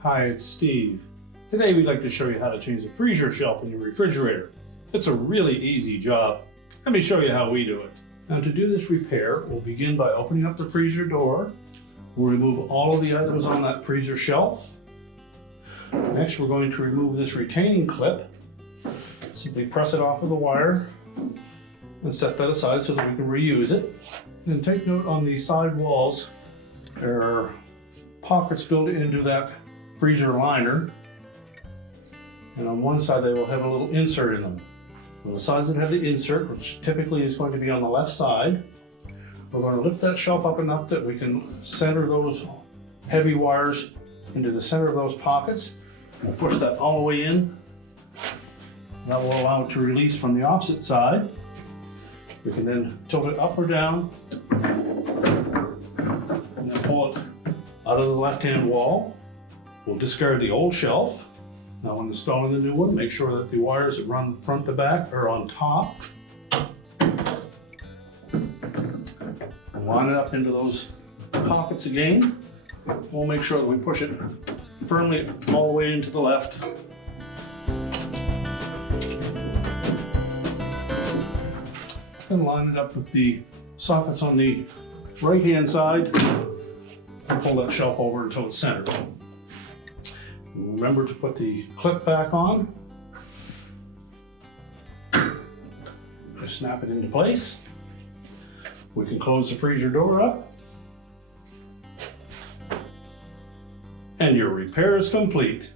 Hi, it's Steve. Today we'd like to show you how to change the freezer shelf in your refrigerator. It's a really easy job. Let me show you how we do it. Now to do this repair, we'll begin by opening up the freezer door. We'll remove all of the items on that freezer shelf. Next, we're going to remove this retaining clip. Simply press it off of the wire and set that aside so that we can reuse it. Then take note on the side walls, there are pockets built into that freezer liner, and on one side they will have a little insert in them. On the sides that have the insert, which typically is going to be on the left side, we're going to lift that shelf up enough that we can center those heavy wires into the center of those pockets. We'll push that all the way in. That will allow it to release from the opposite side. We can then tilt it up or down and then pull it out of the left-hand wall. We'll discard the old shelf. Now when installing the new one, make sure that the wires that run front to back are on top. And line it up into those pockets again. We'll make sure that we push it firmly all the way into the left. And line it up with the sockets on the right-hand side and pull that shelf over until it's centered. Remember to put the clip back on. Just snap it into place. We can close the freezer door up. And your repair is complete.